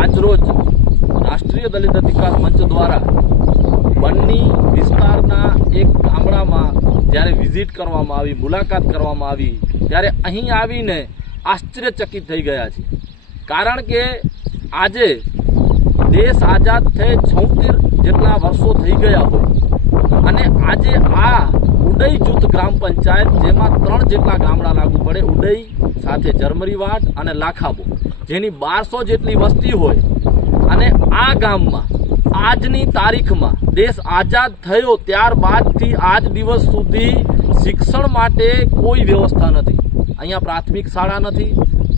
આજરોજ રાષ્ટ્રીય દલિત અધિકાર મંચ દ્વારા બન્ની વિસ્તારના એક ગામડામાં જ્યારે વિઝિટ કરવામાં આવી, મુલાકાત કરવામાં આવી, ત્યારે અહીં આવીને આશ્ચર્યચકિત થઈ ગયા છે. કારણ કે આજે દેશ આઝાદ થઈ 76 જેટલા વર્ષો થઈ ગયા હોય અને આજે આ ઉડઈ જૂથ ગ્રામ પંચાયત, જેમાં 3 જેટલા ગામડા લાગુ પડે, ઉડઈ સાથે જરમરીવાડ અને લાખાબો, જેની 1200 જેટલી વસ્તી હોય, અને આ ગામમાં આજની તારીખમાં દેશ આઝાદ થયો ત્યારબાદથી આજ દિવસ સુધી શિક્ષણ માટે કોઈ વ્યવસ્થા નથી. અહીંયા પ્રાથમિક શાળા નથી,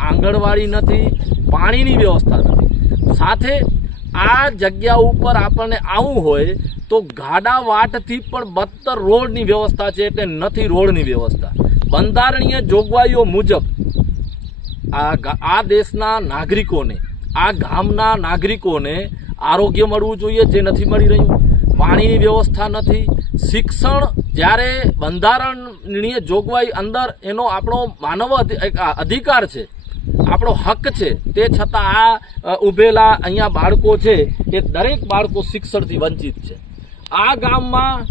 આંગણવાડી નથી, પાણીની વ્યવસ્થા નથી. સાથે આ જગ્યા ઉપર આપણને આવવું હોય તો ગાડા વાટથી પણ બદતર રોડની વ્યવસ્થા છે, એટલે નથી રોડની વ્યવસ્થા. બંધારણીય જોગવાઈઓ મુજબ આ દેશના નાગરિકોને, આ ગામના નાગરિકોને આરોગ્ય મળવું જોઈએ, જે નથી મળી રહ્યું. પાણીની વ્યવસ્થા નથી. શિક્ષણ જ્યારે બંધારણીય જોગવાઈ અંદર એનો આપણો માનવ અધિકાર છે, આપણો હક છે, તે છતાં આ ઉભેલા અહીંયા બાળકો છે એ દરેક બાળકો શિક્ષણથી વંચિત છે. આ ગામમાં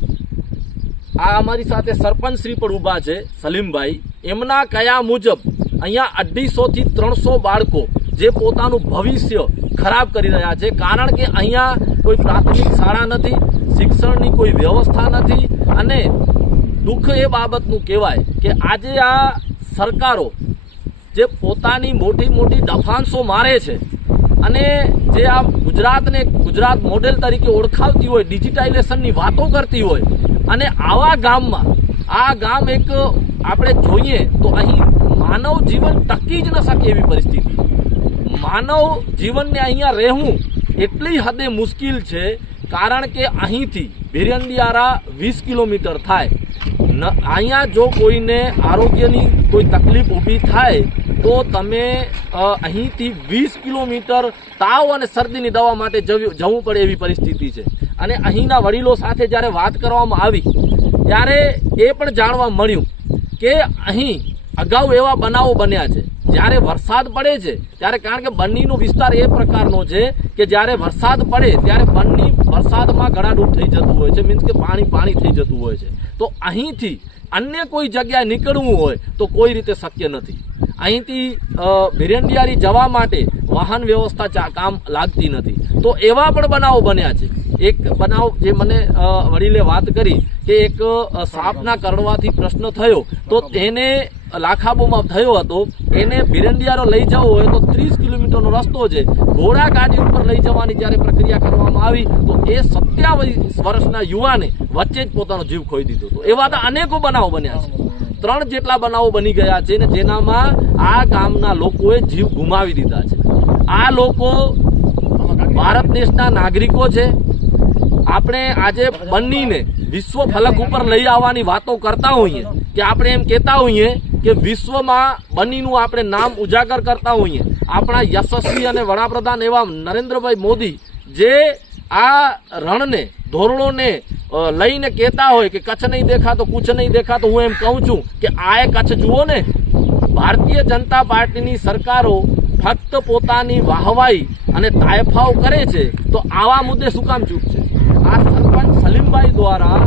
આ અમારી સાથે સરપંચ શ્રી પણ ઊભા છે, સલીમભાઈ. એમના કયા મુજબ અહીંયા 250 થી 300 બાળકો જે પોતાનું ભવિષ્ય ખરાબ કરી રહ્યા છે, કારણ કે અહીંયા કોઈ પ્રાથમિક શાળા નથી, શિક્ષણની કોઈ વ્યવસ્થા નથી. અને દુઃખ એ બાબતનું કહેવાય કે આજે આ સરકારો જે પોતાની મોટી મોટી દફાંસો મારે છે અને જે આ ગુજરાતને ગુજરાત મોડેલ તરીકે ઓળખાવતી હોય, ડિજિટાઇઝેશનની વાતો કરતી હોય, અને આવા ગામમાં આ ગામ એક આપણે જોઈએ તો અહીં માનવ જીવન ટકી જ ન શકે એવી પરિસ્થિતિ. માનવ જીવનને અહીંયા રહેવું એટલી હદે મુશ્કેલ છે, કારણ કે અહીંથી ભીરંડિયારા 20 કિલોમીટર થાય. અહીંયા જો કોઈને આરોગ્યની કોઈ તકલીફ ઊભી થાય તો તમે અહીંથી 20 કિલોમીટર તાવ અને શરદીની દવા માટે જવું પડે એવી પરિસ્થિતિ છે. અને અહીંના વડીલો સાથે જ્યારે વાત કરવામાં આવી ત્યારે એ પણ જાણવા મળ્યું કે અહીં અગાઉ એવા બનાવો બન્યા છે, જ્યારે વરસાદ પડે છે ત્યારે, કારણ કે બન્નીનો વિસ્તાર એ પ્રકારનો છે કે જ્યારે વરસાદ પડે ત્યારે બન્ની વરસાદમાં ગળાડૂબ થઈ જતું હોય છે, મીન્સ કે પાણી થઈ જતું હોય છે. તો અહીંથી અન્ય કોઈ જગ્યાએ નીકળવું હોય તો કોઈ રીતે શક્ય નથી. અહીંથી ભીરંડિયારી જવા માટે વાહન વ્યવસ્થા કામ લાગતી નથી. તો એવા પણ બનાવો બન્યા છે. એક બનાવ જે મને વડીલે વાત કરી કે એક સાપના કરડવાથી પ્રશ્ન થયો, તો એને લાખાબોમાં થયો હતો. એને ભીરંડિયારો લઈ જવો હોય તો 30 કિલોમીટરનો રસ્તો છે, ઘોડા ગાડી ઉપર લઈ જવાની જ્યારે પ્રક્રિયા કરવામાં આવી તો એ 27 વર્ષના યુવાને વચ્ચે જ પોતાનો જીવ ખોઈ દીધો હતો. એવા તો અનેકો બનાવો બન્યા છે. 3 જેટલા બનાવો બની ગયા છે ને જેનામાં આ ગામના લોકોએ જીવ ગુમાવી દીધા છે. આ લોકો ભારત દેશના નાગરિકો છે. આપણે આજે બન્નીને વિશ્વ ફલક ઉપર લઈ આવવાની વાતો કરતા હોઈએ, કે આપણે એમ કહેતા હોઈએ કે વિશ્વમાં બન્નીનું આપણે નામ ઉજાગર કરતા હોઈએ. આપણા યશસ્વી અને વડાપ્રધાન એવા નરેન્દ્રભાઈ મોદી જે આ રણને, ધોરણોને લઈને કહેતા હોય કે કચ્છ નહીં દેખા તો કુછ નહીં દેખા, તો હું એમ કહું છું કે આ કચ્છ જુઓ ને. ભારતીય જનતા પાર્ટીની સરકારો ફક્ત પોતાની વાહવાઈ અને તાયફાઓ કરે છે, તો આવા મુદ્દે શું કામ ચૂપ છે? આ સરપંચ સલીમભાઈ દ્વારા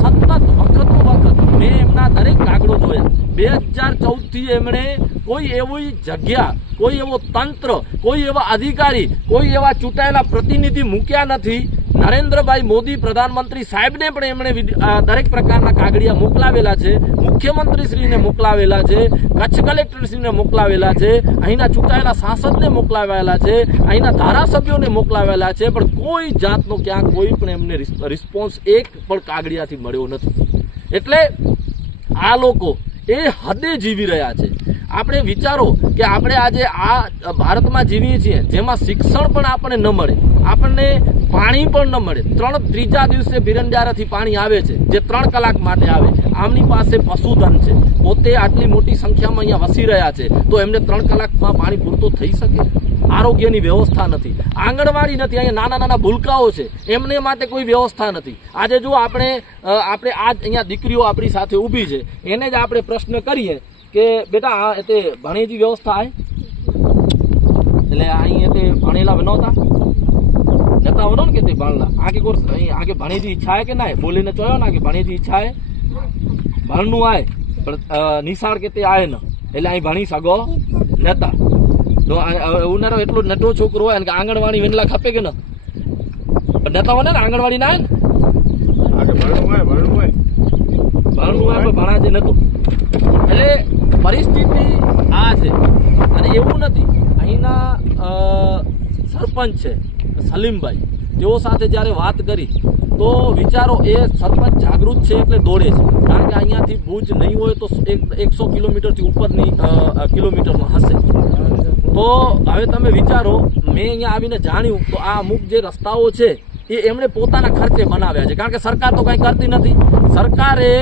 સતત વખત મેં એમના દરેક કાગળો જોયા. 2014 થી એમણે કોઈ એવી જગ્યા, કોઈ એવો તંત્ર, કોઈ એવા અધિકારી, કોઈ એવા ચૂંટાયેલા પ્રતિનિધિ મૂક્યા નથી. નરેન્દ્રભાઈ મોદી પ્રધાનમંત્રી સાહેબને પણ એમણે દરેક પ્રકારના કાગળિયા મોકલાવેલા છે, મુખ્યમંત્રીશ્રીને મોકલાવેલા છે, કચ્છ કલેક્ટરશ્રીને મોકલાવેલા છે, અહીંના ચૂંટાયેલા સાંસદને મોકલાવેલા છે, અહીંના ધારાસભ્યોને મોકલાવેલા છે, પણ કોઈ જાતનો ક્યાંક કોઈ પણ એમને રિસ્પોન્સ એક પણ કાગળિયાથી મળ્યો નથી. એટલે આ લોકો એ હદે જીવી રહ્યા છે. આપણે વિચારો કે આપણે આજે આ ભારતમાં જીવીએ છીએ જેમાં શિક્ષણ પણ આપણને ન મળે, આપણને પાણી પણ ન મળે. ત્રીજા દિવસે ભીરંડિયારાથી પાણી આવે છે, જે 3 કલાક માટે આવે. આમની પાસે પશુધન છે, પોતે આટલી મોટી સંખ્યામાં અહીંયા વસી રહ્યા છે, તો એમને 3 કલાકમાં પાણી પૂરતો થઈ શકે? આરોગ્યની વ્યવસ્થા નથી, આંગણવાડી નથી, અહીંયા નાના ભૂલકાઓ છે, એમને માટે કોઈ વ્યવસ્થા નથી. આજે જો આપણે આ અહીંયા દીકરીઓ આપણી સાથે ઊભી છે, એને જ આપણે પ્રશ્ન કરીએ કે બેટા તે ભણેજી વ્યવસ્થા है એટલે અહીં તે ભણેલા નહોતા નતા વનો ને કે તે ભણલા આગે કોર્સ અહીં આગે ભણી જી ઈચ્છા હે કે ના બોલીને ચોયો ના કે ભણી જી ઈચ્છા હે ભણનું આય પણ નિશાળ કે તે આય ન એટલે અહીં ભણી સગો નતા તો ઉનારો એટલો નટો છોકરો હોય કે આંગણવાડી વેનલા ખપે કે ન પણ નતા હોય ને આંગણવાડી ના આગે ભણનું હોય પણ ભણા જે નતું એટલે પરિસ્થિતિ આ છે અને એવું નથી અહીંના સરપંચ છે સલીમભાઈ તેઓ સાથે જ્યારે વાત કરી તો વિચારો એ સરપંચ જાગૃત છે એટલે દોડે છે કારણ કે અહીંયાથી ભુજ નહીં હોય તો 100 કિલોમીટરથી ઉપરની કિલોમીટરમાં હશે તો હવે તમે વિચારો મેં અહીંયા આવીને જાણ્યું તો આ અમુક જે રસ્તાઓ છે એ એમણે પોતાના ખર્ચે બનાવ્યા છે કારણ કે સરકાર તો કંઈ કરતી નથી સરકારે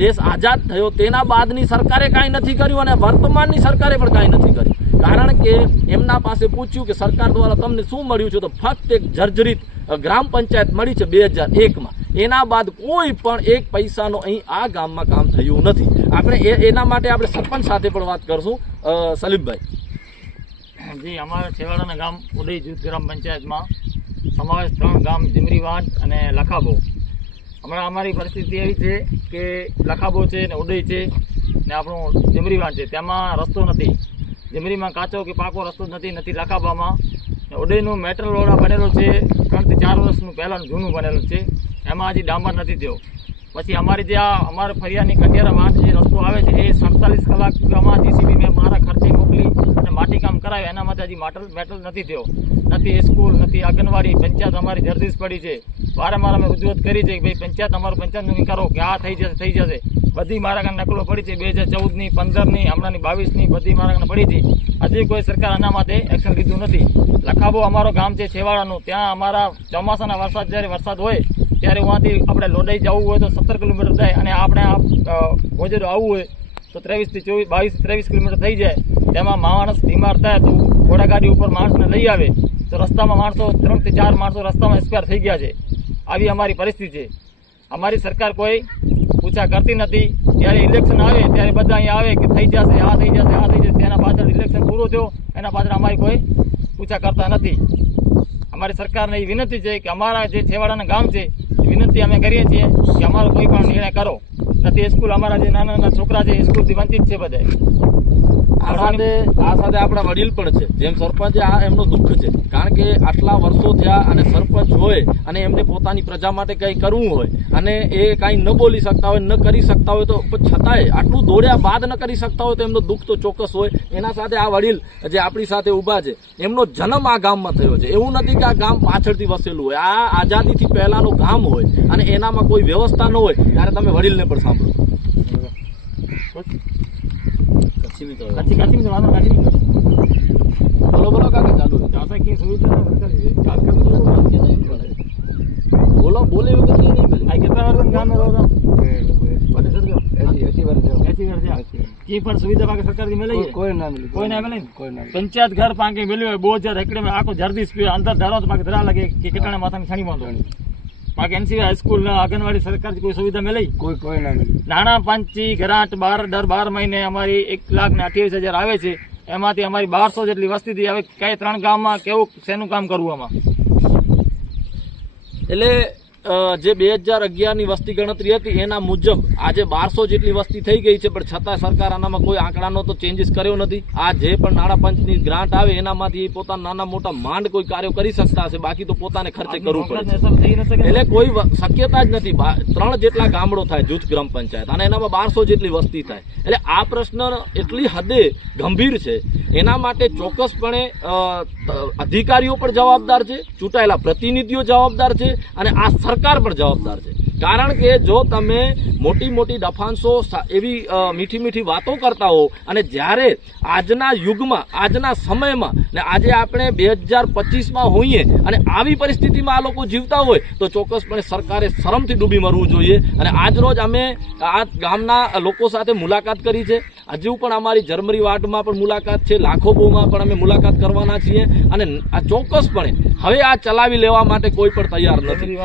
દેશ આઝાદ થયો તેના બાદની સરકારે કાંઈ નથી કર્યું અને વર્તમાનની સરકારે પણ કાંઈ નથી કર્યું કારણ કે એમના પાસે પૂછ્યું કે સરકાર દ્વારા તમને શું મળ્યું છે તો ફક્ત એક જર્જરિત ગ્રામ પંચાયત મળી છે 2001માં એના બાદ કોઈ પણ એક પૈસાનો અહીં આ ગામમાં કામ થયું નથી આપણે એના માટે આપણે સરપંચ સાથે પણ વાત કરશું સલીમભાઈ જી અમારા છેવાડાના ગામ ઉદય જૂથ ગ્રામ પંચાયતમાં સમાવેશ 3 ગામ જીમરીવાડ અને લખાબો હમણાં અમારી પરિસ્થિતિ એવી છે કે લખાબો છે ને ઉદય છે ને આપણું જીમરીવાડ છે તેમાં રસ્તો નથી જીમરીમાં કાચો કે પાકો રસ્તો નથી લખાબામાં ઉદયનું મેટલ રોડ બનેલો છે 3 થી 4 વર્ષનું પહેલાંનું જૂનું બનેલું છે એમાં હજી ડામર નથી થયો પછી અમારી જે આ અમારા ફરિયાની કટિયારામાં જે રસ્તો આવે છે એ 47 કલાકમાં જીસીબી મેં મારા ખર્ચે મોકલી અને માટી કામ કરાવ્યું એના માટે હજી મેટલ નથી થયો નથી સ્કૂલ નથી આંગણવાડી પંચાયત અમારી જર્દીશ પડી છે વારંવાર અમે રજૂઆત કરી છે કે ભાઈ પંચાયત અમારું પંચાયતનું કરો કે આ થઈ જશે બધી મારા કારણે નકલો પડી છે 2014ની 15ની હમણાંની 22ની બધી મારા કારણે પડી હતી હજી કોઈ સરકાર આના માટે એક્શન લીધું નથી લખાબો અમારો ગામ છે છેવાડાનું ત્યાં અમારા ચોમાસાના જ્યારે વરસાદ હોય ત્યારે ત્યાંથી આપણે લોડાઈ જવું હોય તો 17 કિલોમીટર થાય અને આપણે ભોજેરો આવવું હોય તો 22-23 કિલોમીટર થઈ જાય તેમાં માણસ બીમાર થાય તો ઘોડાગાડી ઉપર માણસને લઈ આવે તો રસ્તામાં માણસો 3 થી 4 માણસો રસ્તામાં એક્સપાયર થઈ ગયા છે આવી અમારી પરિસ્થિતિ છે અમારી સરકાર કોઈ પૂછા કરતી નથી જ્યારે ઇલેક્શન આવે ત્યારે બધા અહીંયા આવે કે થઈ જશે આ થઈ જશે તેના પાછળ ઇલેક્શન પૂરું થયો એના પાછળ અમારી કોઈ પૂછા કરતા નથી અમારી સરકારને એ વિનંતી છે કે અમારા જે છેવાડાના ગામ છે વિનંતી અમે કરીએ છીએ કે અમારો કોઈ પણ નિર્ણય કરો નથી સ્કૂલ અમારા જે નાના છોકરા છે સ્કૂલથી વંચિત છે બધા આ સાથે આપણા વડીલ પણ છે જેમ સરપંચ આ એમનો દુઃખ છે કારણ કે આટલા વર્ષો થયા અને સરપંચ હોય અને એમને પોતાની પ્રજા માટે કંઈ કરવું હોય અને એ કાંઈ ન બોલી શકતા હોય ન કરી શકતા હોય તો છતાંય આટલું દોડ્યા બાદ ન કરી શકતા હોય તો એમનો દુઃખ તો ચોક્કસ હોય એના સાથે આ વડીલ જે આપણી સાથે ઊભા છે એમનો જન્મ આ ગામમાં થયો છે એવું નથી કે આ ગામ પાછળથી વસેલું હોય આ આઝાદીથી પહેલાનું ગામ હોય અને એનામાં કોઈ વ્યવસ્થા ન હોય ત્યારે તમે વડીલને પણ સાંભળો બોલો કાકા ચાલુ બોલો બોલે વગર નહીં પણ સુવિધા પાકે સરકાર મળે કોઈ ના મળે પંચાયત ઘર પાંકે મળ્યું હોય 2000 એકડે में આખો જર્દીશ પીવે અંદર ધારો તો પાકે ધરા લાગે કે કેટલાના માથાની છાણી બાંધો બાકી એનસી હાઈસ્કૂલ આંગણવાડી સરકારથી કોઈ સુવિધા મળે કોઈ ના મળે નાણા પંચી ગ્રાન્ટ દર 12 મહિને અમારી 1,28,000 આવે છે એમાંથી અમારી 1200 જેટલી વસ્તી હવે કઈ 3 ગામમાં કેવું શેનું કામ કરવું આમાં એટલે જે 2011ની વસ્તી ગણતરી હતી એના મુજબ આજે 1200 જેટલી વસ્તી થઈ ગઈ છે પણ છતાં સરકાર આનામાં કોઈ આંકડાનો તો ચેન્જીસ કર્યો નથી આ જે પણ નાણાં પંચની ગ્રાન્ટ આવે એનામાંથી પોતાના નાના મોટા માંડ કોઈ કાર્યો કરી શકતા હશે બાકી તો પોતાને ખર્ચે કરવું પડે એટલે કોઈ શક્યતા જ નથી 3 જેટલા ગામડો થાય જૂથ ગ્રામ પંચાયત અને એનામાં 1200 જેટલી વસ્તી થાય એટલે આ પ્રશ્ન એટલી હદે ગંભીર છે એના માટે ચોક્કસપણે અધિકારીઓ પણ જવાબદાર છે ચૂંટાયેલા પ્રતિનિધિઓ જવાબદાર છે અને આ સરકાર પણ જવાબદાર છે કારણ કે જો તમે મોટી મોટી દફાંસો એવી મીઠી મીઠી વાતો કરતા હો અને જ્યારે આજના યુગમાં આજના સમયમાં ને આજે આપણે 2025માં હોઈએ અને આવી પરિસ્થિતિમાં આ લોકો જીવતા હોય તો ચોક્કસપણે સરકારે શરમથી ડૂબી મરવું જોઈએ અને આજ રોજ અમે આ ગામના લોકો સાથે મુલાકાત કરી છે હજુ પણ અમારી જર્મરી વાર્ડમાં પણ મુલાકાત છે લાખોબોમાં પણ અમે મુલાકાત કરવાના છીએ અને આ ચોક્કસપણે હવે આ ચલાવી લેવા માટે કોઈ પણ તૈયાર નથી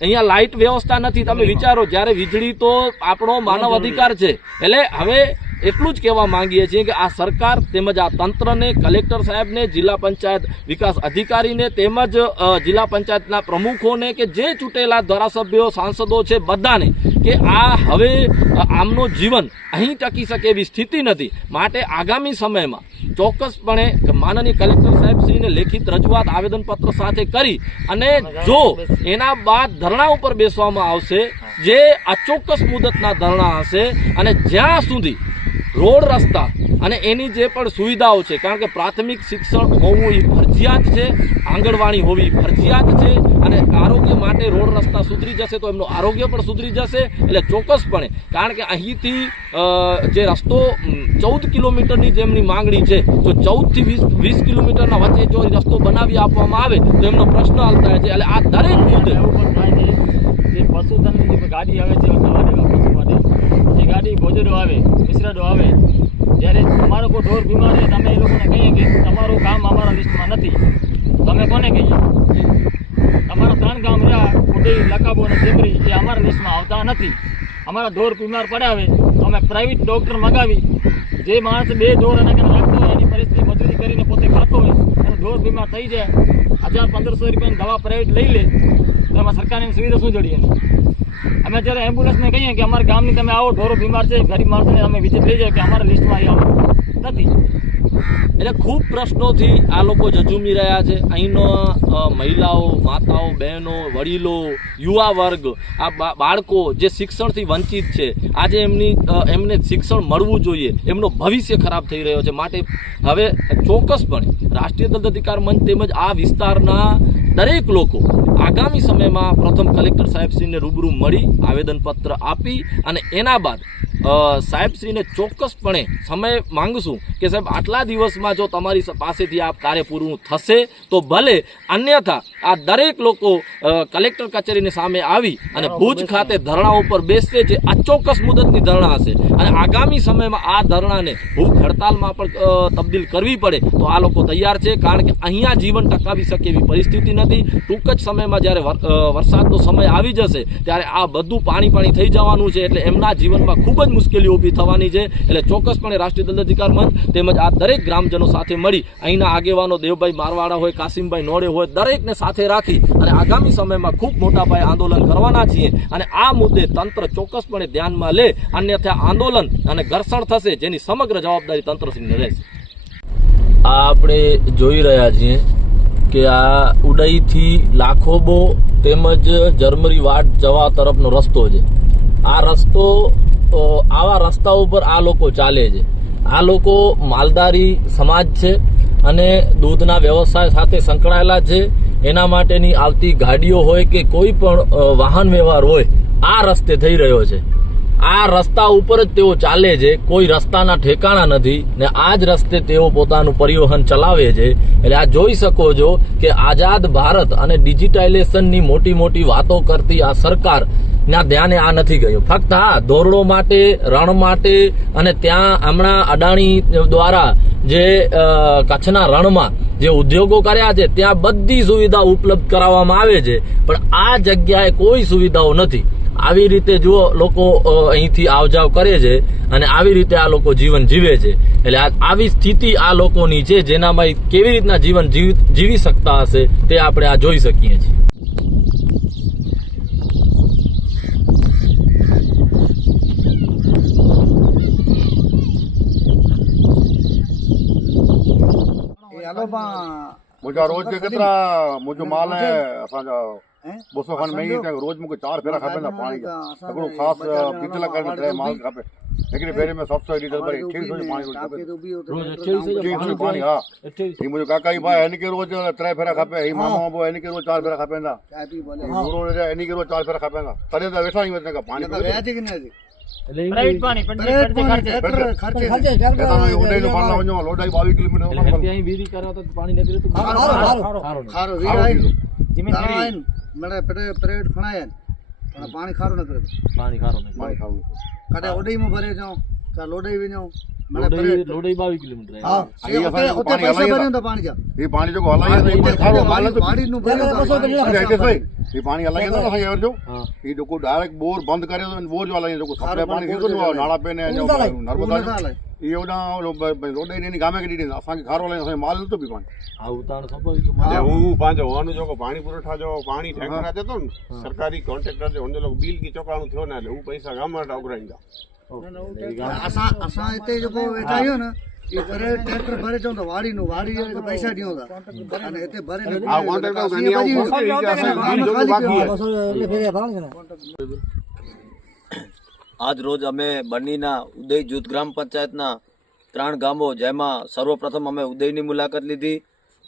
અહીંયા લાઇટ વ્યવસ્થા નથી તમે વિચારો જ્યારે વીજળી તો આપણો માનવ અધિકાર છે એટલે હવે એટલું જ કહેવા માંગીએ છીએ કે આ સરકાર તેમજ આ તંત્રને, કલેક્ટર સાહેબને, જિલ્લા પંચાયત વિકાસ અધિકારીને તેમજ જિલ્લા પંચાયતના પ્રમુખોને કે જે ચૂંટેલા ધારાસભ્યો, સાંસદો છે બધાને કે આ હવે આમનો જીવન અહીં ટકી શકે એવી સ્થિતિ નથી. માટે આગામી સમયમાં ચોક્કસપણે માનનીય કલેક્ટર સાહેબશ્રીને લેખિત રજૂઆત આવેદનપત્ર સાથે કરી અને જો એના બાદ ધરણા ઉપર બેસવામાં આવશે, જે અચોક્કસ મુદતના ધરણા હશે અને જ્યાં સુધી રોડ રસ્તા અને એની જે પણ સુવિધાઓ છે, કારણ કે પ્રાથમિક શિક્ષણ હોવું એ ફરજિયાત છે, આંગણવાડી હોવી ફરજિયાત છે અને આરોગ્ય માટે રોડ રસ્તા સુધરી જશે તો એમનું આરોગ્ય પણ સુધરી જશે. એટલે ચોક્કસપણે, કારણ કે અહીંથી જે રસ્તો 14 કિલોમીટરની જેમની માંગણી છે, તો 14 થી 20 કિલોમીટરના વચ્ચે જો રસ્તો બનાવી આપવામાં આવે તો એમનો પ્રશ્ન હલ થાય છે. એટલે આ દરેક મુદ્દે એવું પણ થાય છે જે પશુધનની જે ગાડી આવે છે નવા નવા પશુ માટે, જે ગાડી ભોજડો આવે, મિશ્રડો આવે, જ્યારે તમારો કોઈ ઢોર બીમાર છે, તમે એ લોકોને કહીએ કે તમારું ગામ અમારા લિસ્ટમાં નથી, તમે કોને કહીએ? તમારા 3 ગામ રહ્યા, ઉડઈ, લકાબો અને જેમરી, એ અમારા લિસ્ટમાં આવતા નથી. અમારા ઢોર બીમાર પડ્યા હોય તો અમે પ્રાઇવેટ ડૉક્ટર મગાવી, જે માણસ 2 ઢોર અને રાખતો હોય એની પરિસ્થિતિ મજૂરી કરીને પોતે ખાતો હોય અને ઢોર બીમાર થઈ જાય, 1000-1500 રૂપિયાની દવા પ્રાઇવેટ લઈ લે, તો એમાં સરકારની સુવિધા શું જડી એની? અમે જ્યારે એમ્બ્યુલન્સને કહીએ કે અમારા ગામની તમે આવો, ઢોરો બીમાર છે, ગરીબ માણસોને અમે વિઝિટ લઈ જાય કે અમારા લિસ્ટમાં આવતું નથી. એટલે ખૂબ પ્રશ્નોથી આ લોકો ઝઝૂમી રહ્યા છે. અહીંનો મહિલાઓ, માતાઓ, બહેનો, વડીલો, યુવા વર્ગ, આ બાળકો જે શિક્ષણથી વંચિત છે, આજે એમને શિક્ષણ મળવું જોઈએ, એમનો ભવિષ્ય ખરાબ થઈ રહ્યો છે. માટે હવે ચોક્કસપણે રાષ્ટ્રીય દલિત અધિકાર મંચ તેમજ આ વિસ્તારના દરેક લોકો આગામી સમયમાં પ્રથમ કલેક્ટર સાહેબશ્રીને રૂબરૂ મળી આવેદનપત્ર આપી અને એના બાદ સાહેબશ્રીને ચોક્કસપણે સમય માંગશું કે સાહેબ આટલા દિવસમાં જો તમારી પાસેથી આ કાર્ય પૂરું થશે તો ભલે, અન્યથા આ દરેક લોકો કલેક્ટર કચેરીની સામે આવી અને ભુજ ખાતે ધરણા ઉપર બેસશે, જે અચોક્કસ મુદતની ધરણા હશે અને આગામી સમયમાં આ ધરણાને ભૂખ હડતાલમાં પણ તબદીલ કરવી પડે તો આ લોકો તૈયાર છે. કારણ કે અહીંયા જીવન ટકાવી શકે એવી પરિસ્થિતિ નથી. ટૂંક જ સમયમાં જ્યારે વરસાદનો સમય આવી જશે ત્યારે આ બધું પાણી થઈ જવાનું છે. એટલે એમના જીવનમાં ખૂબ જ મુશ્કેલીઓ ઊભી થવાની છે. એટલે ચોક્કસપણે રાષ્ટ્રીય દલિત અધિકાર મંચ તેમજ આ દરેક ગ્રામજનો સાથે મળી, અહીંના આગેવાનો દેવભાઈ મારવાડા હોય, કાસિમભાઈ નોડે હોય, દરેકને સાથે રાખી અને આગામી સમયમાં ખૂબ મોટા પાયે આંદોલન કરવાના છીએ. અને આ મુદ્દે તંત્ર ચોક્કસપણે ધ્યાનમાં લે, અન્યથા આંદોલન અને ઘર્ષણ થશે, જેની સમગ્ર જવાબદારી તંત્રશ્રીને રહેશે. આ આપણે જોઈ રહ્યા છીએ કે આ ઉડઈથી લાખોબો તેમજ જરમરી વાડ જવા તરફનો રસ્તો છે. આ રસ્તો, આવા રસ્તા ઉપર આ લોકો ચાલે છે. આ લોકો માલધારી સમાજ છે અને દૂધના વ્યવસાય સાથે સંકળાયેલા છે. એના માટેની આવતી ગાડીઓ હોય કે કોઈ પણ વાહન વ્યવહાર હોય, આ રસ્તે થઈ રહ્યો છે. આ રસ્તા ઉપર જ તેઓ ચાલે છે, કોઈ રસ્તાના ઠેકાણા નથી ને આ જ રસ્તે તેઓ પોતાનું પરિવહન ચલાવે છે. એટલે આ જોઈ શકો છો કે આઝાદ ભારત અને ડિજિટાઇલેશનની મોટી વાતો કરતી આ સરકાર ના ધ્યાને આ નથી ગયું. ફક્ત હા, ધોરડો માટે, રણ માટે અને ત્યાં હમણાં અદાણી દ્વારા જે કચ્છના રણમાં જે ઉદ્યોગો કર્યા છે ત્યાં બધી સુવિધા ઉપલબ્ધ કરાવવામાં આવે છે, પણ આ જગ્યાએ કોઈ સુવિધાઓ નથી. આવી રીતે જુઓ, લોકો અહીંથી આવજાવ કરે છે અને આવી રીતે આ લોકો જીવન જીવે છે. એટલે આવી સ્થિતિ આ લોકોની છે, જેનામાં કેવી રીતના જીવન જીવી શકતા હશે તે આપણે આ જોઈ શકીએ છીએ. मुझा रोज के कितना मुझो माल है असांजा 200 खन में ही रोज मुझे 4 फेरा खपे ना पानी का सगळो खास पिछला करने ट्रे माल खपे लेकिन फेरे में 700 लीटर भरे 600 पानी रोज खपे रोज 2800 पानी हां ये मुझे काका ही भाई है के रोज 3 फेरा खपे ही मामा वो है के रोज 4 फेरा खपे ना रोज है के रोज 4 फेरा खपे ना तरे तो वैसा नहीं होता का पानी है कि नहीं પ્રાઇવેટ પાણી પણ ખર્ચે ઉડઈ નો પાણી વણો લોડાઈ 22 કિલોમીટર અહીં વીરી કરવા તો પાણી નીકળે તો ખારો વીરાઈ જમીન ખરી મને પ્રાઇવેટ ખણાય પણ પાણી ખારું ન કરે પાણી ખારો પાણી ખાવું કાડે ઓડઈમાં ભરે જાઉં કા લોડાઈ વિનો લોડઈ 22 કિલોમીટર હા અહીં ઉતે અસાंजो उते पाणी पैसा हलाईंदा। भरियो त पाणी जा એ પાણી જેको હલાઈએ તો ઈ ખારો માલ તો વાડીનું ભર્યું તા પાણી. અરે હિતેશભાઈ, એ પાણી હલાઈએ તો અસાंखे जो હા એ લોકો ડાયરેક્ટ બોર બંધ કરે તો બોર જો હલાઈએ લોકો સપ્લાય પાણી કીધું ને નાળા पे ને નર્મદા ઉને હલાય. એ ઓડા રોડ એની ગામે કરી દીધી અસાंखे ખારો હલાઈએ અસાंखे માલ નતો બી પાણી આ ઉતાણ સ્વાભાવિક ને હું પાંજો હોવાનું જો પાણી પુરવઠા જો પાણી ઠેકરા જતો ને સરકારી કોન્ટ્રાક્ટર જો ઉन लोग बिल की चौकाणું થયો ને એટલે હું પૈસા ગામમાં ઉઘરાઈ જાઉં असां हिते जेको वेठा आहियूं न એ ભરે ટ્રેક્ટર ભરે ચો તો વાડીનું વાડી જે પૈસા ॾियूं था અને हिते भरे न આ કોન્ટ્રાક્ટર ઘણી આવું ફસે કે અસાं બિલ જો બાકી આજ રોજ અમે બન્નીના ઉદય જૂથ ગ્રામ પંચાયતના 3 ગામો જેમાં સર્વપ્રથમ અમે ઉદયની મુલાકાત લીધી.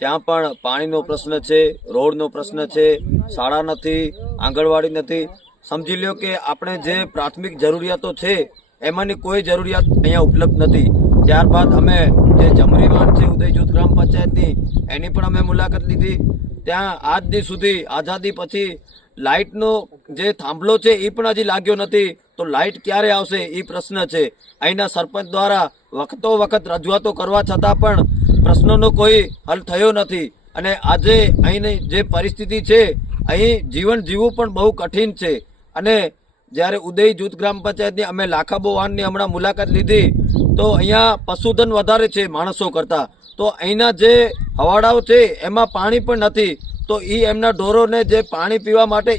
ત્યાં પણ પાણીનો પ્રશ્ન છે, રોડનો પ્રશ્ન છે, શાળા નથી, આંગણવાડી નથી. સમજી લ્યો કે આપણે જે પ્રાથમિક જરૂરિયાતો છે એમાંની કોઈ જરૂરિયાત અહીંયા ઉપલબ્ધ નથી. ત્યારબાદ અમે જે જમરીવાડ છે ઉદય જૂથ ગ્રામ પંચાયતની એની પણ અમે મુલાકાત લીધી. ત્યાં આજ દી સુધી આઝાદી પછી લાઇટનો જે થાંભલો છે એ પણ હજી લાગ્યો નથી. તો લાઇટ ક્યારે આવશે એ પ્રશ્ન છે. અહીંના સરપંચ દ્વારા વખતો વખત રજૂઆતો કરવા છતાં પણ પ્રશ્નોનો કોઈ હલ થયો નથી. અને આજે અહીંની જે પરિસ્થિતિ છે અહીં જીવન જીવવું પણ બહુ કઠિન છે. અને જ્યારે ઉદય જૂથ ગ્રામ પંચાયતની અમે લાખાબો વાનની હમણાં મુલાકાત લીધી તો અહીંયા પશુધન વધારે છે માણસો કરતાં. તો અહીંના જે હવાડાઓ છે એમાં પાણી પણ નથી. તો એમના ઢોરોને જે પાણી પીવા માટે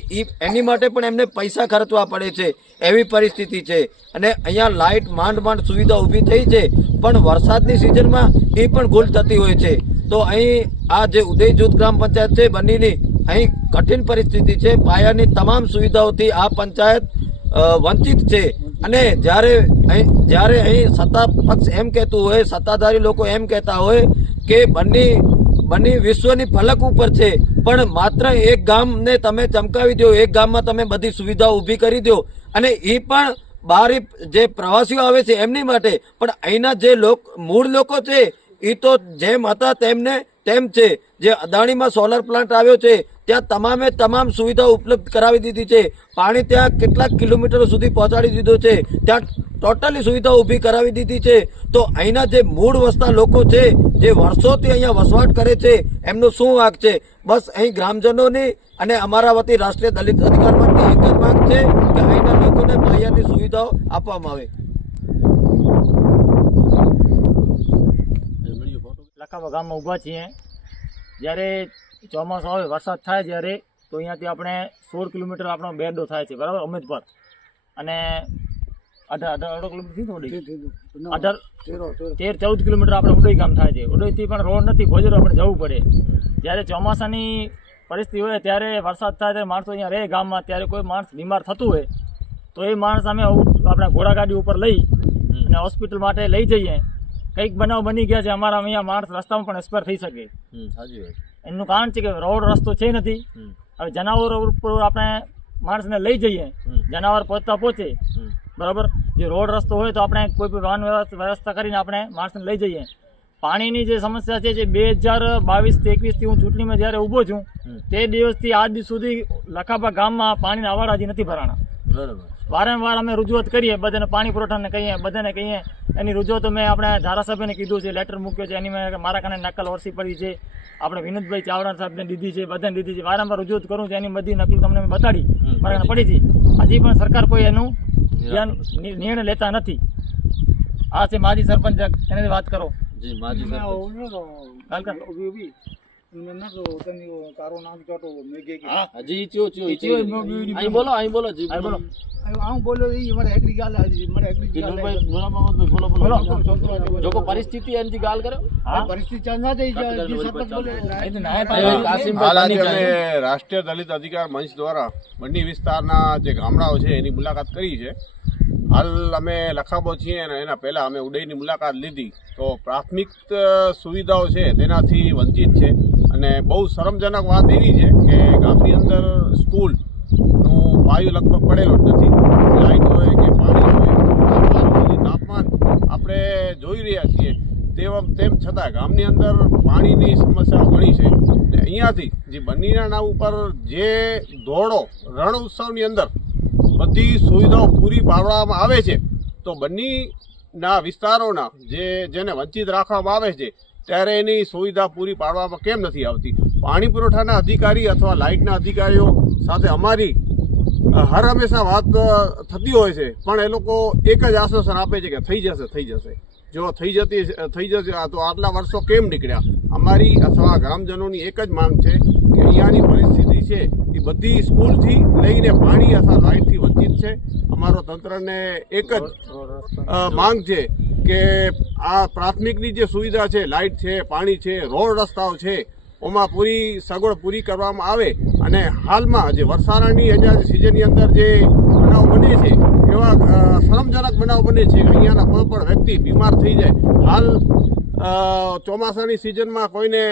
એની માટે પણ એમને પૈસા ખર્ચવા પડે છે એવી પરિસ્થિતિ છે. અને અહીંયા લાઇટ માંડ સુવિધા ઊભી થઈ છે પણ વરસાદની સિઝનમાં એ પણ ગુલ થતી હોય છે. તો અહીં આ જે ઉદય જૂથ ગ્રામ પંચાયત છે બન્નીની અહીં કઠિન પરિસ્થિતિ છે. પાયાની તમામ સુવિધાઓથી આ પંચાયત વંચિત છે. અને જ્યારે અહીં સત્તા પક્ષ એમ કહેતું હોય, સત્તાધારી લોકો એમ કહેતા હોય કે બન્ની વિશ્વની ફલક ઉપર છે પણ માત્ર એક ગામને તમે ચમકાવી દો, એક ગામમાં તમે બધી સુવિધાઓ ઊભી કરી દો અને એ પણ બહારી જે પ્રવાસીઓ આવે છે એમની માટે. પણ અહીંના જે મૂળ લોકો છે એ તો જેમ હતા તેમ છે. જે અદાણીમાં સોલર પ્લાન્ટ આવ્યો છે ત્યાં તમામે તમામ સુવિધાઓ ઉપલબ્ધ કરાવી દીધી છે. પાણી ત્યાં કેટલાક કિલોમીટરો સુધી પહોંચાડી દીધું છે. ત્યાં ટોટલી સુવિધાઓ ઊભી કરાવી દીધી છે. તો અહીંના જે મૂળ વસતા લોકો છે જે વર્ષોથી અહીંયા વસવાટ કરે છે એમનો શું વાંક છે? બસ અહીં ગ્રામજનોની અને અમારા વતી રાષ્ટ્રીય દલિત અધિકાર મંચની એક જ માંગ છે કે અહીંના લોકોને પાયાની સુવિધાઓ આપવામાં આવે. લખાબા ગામમાં ઊભા છીએ. જ્યારે ચોમાસું આવે, વરસાદ થાય જ્યારે તો અહીંયાથી આપણે 16 કિલોમીટર આપણો બેરડો થાય છે, બરાબર, અમેદ પર. અને 18 કિલોમીટર 13-14 કિલોમીટર આપણે ઉદય ગામ થાય છે. ઉદયથી પણ રોડ નથી, ભોજરો આપણે જવું પડે. જ્યારે ચોમાસાની પરિસ્થિતિ હોય ત્યારે વરસાદ થાય ત્યારે માણસો અહીંયા રહે ગામમાં, ત્યારે કોઈ માણસ બીમાર થતું હોય તો એ માણસ અમે આપણે ઘોડાગાડી ઉપર લઈ અને હોસ્પિટલ માટે લઈ જઈએ. કંઈક બનાવ બની ગયા છે અમારા અહીંયા, માણસ રસ્તામાં પણ એક્સપાયર થઈ શકે. એનું કારણ છે કે રોડ રસ્તો છે નથી. હવે જનાવરો ઉપર આપણે માણસને લઈ જઈએ, જનાવર પહોંચે બરાબર. જે રોડ રસ્તો હોય તો આપણે કોઈ પણ વાહન વ્યવસ્થા કરીને આપણે માણસને લઈ જઈએ. પાણીની જે સમસ્યા છે જે 2022-21થી હું ચૂંટણીમાં જ્યારે ઊભો છું તે દિવસથી આજ દિવસ સુધી લખાબા ગામમાં પાણીના અવાડા હજી નથી ભરાણા. બરાબર. વારંવાર અમે રજૂઆત કરીએ, બધાને પાણી પુરવઠાને કહીએ. એની રજૂઆતો મેં આપણે ધારાસભ્યને કીધું છે, લેટર મૂક્યો છે, એની મેં મારા કારણે નકલ વરસી પડી છે, આપણે વિનોદભાઈ ચાવડા સાહેબને દીધી છે, બધાને દીધી છે. વારંવાર રજૂઆત કરું છું, એની બધી નકલ તમને મેં બતાડી, મારા કારણે પડી છે. હજી પણ સરકાર કોઈ એનું નિર્ણય લેતા નથી. આ છે માજી સરપંચ, એની વાત કરો. જી માજી સરપંચ. હજી ચિયો અહીં બોલો જી બોલો. જોકો પરિસ્થિતિ એની ગાલ કરો. હાલ આજે અમે રાષ્ટ્રીય દલિત અધિકાર મંચ દ્વારા બન્ની વિસ્તારના જે ગામડાઓ છે એની મુલાકાત કરી છે. હાલ અમે લખાબો છીએ અને એના પહેલાં અમે ઉદયની મુલાકાત લીધી તો પ્રાથમિક સુવિધાઓ છે તેનાથી વંચિત છે. અને બહુ શરમજનક વાત એવી છે કે ગામની અંદર સ્કૂલનું પાયો લગભગ પડેલો જ નથી. લાઇટ હોય કે પાણી હોય, તાપમાન આપણે જોઈ રહ્યા છીએ તેમ છતાં ગામની અંદર પાણીની સમસ્યાઓ ઘણી છે. ને અહીંયાથી જે બન્નીના નામ ઉપર જે દોડો રણ ઉત્સવની અંદર બધી સુવિધાઓ પૂરી પાડવામાં આવે છે તો બન્ની ના વિસ્તારોના જેને વંચિત રાખવામાં આવે છે ત્યારે એની સુવિધા પૂરી પાડવામાં કેમ નથી આવતી? પાણી પુરવઠાના અધિકારી અથવા લાઇટના અધિકારીઓ સાથે અમારી હર હંમેશા વાત થતી હોય છે, પણ એ લોકો એક જ આશ્વાસન આપે છે કે થઈ જશે. જો થઈ જશે તો આટલા વર્ષો કેમ નીકળ્યા? અમારી અથવા ગ્રામજનોની એક જ માંગ છે કે અહીંયાની પરિસ્થિતિ છે એ બધી સ્કૂલથી લઈને પાણી અથવા લાઇટથી વંચિત છે. અમારો તંત્રને એક જ માંગ છે કે આ પ્રાથમિકની જે સુવિધા છે, લાઇટ છે, પાણી છે, રોડ રસ્તાઓ છે, ઓમાં પૂરી સગવડ પૂરી કરવામાં આવે. અને હાલમાં જે વરસાદની અહીંયા સિઝનની અંદર જે બનાવ બને છે એવા શરમજનક બનાવ બને છે કે અહીંયાના કોઈ પણ વ્યક્તિ બીમાર થઈ જાય. હાલ ચોમાસાની સિઝનમાં કોઈને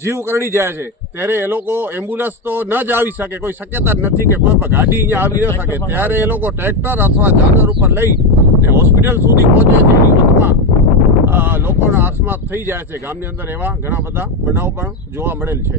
જીવ કરડી જાય છે ત્યારે એ લોકો એમ્બ્યુલન્સ તો ન જ આવી શકે, કોઈ શક્યતા જ નથી કે કોઈ પણ ગાડી અહીંયા આવી ન શકે. ત્યારે એ લોકો ટ્રેક્ટર અથવા જાનવર ઉપર લઈ ને હોસ્પિટલ સુધી પહોંચે છે. એની વચમાં લોકોના અકસ્માત થઈ જાય છે. ગામની અંદર એવા ઘણા બધા બનાવ પણ જોવા મળેલ છે.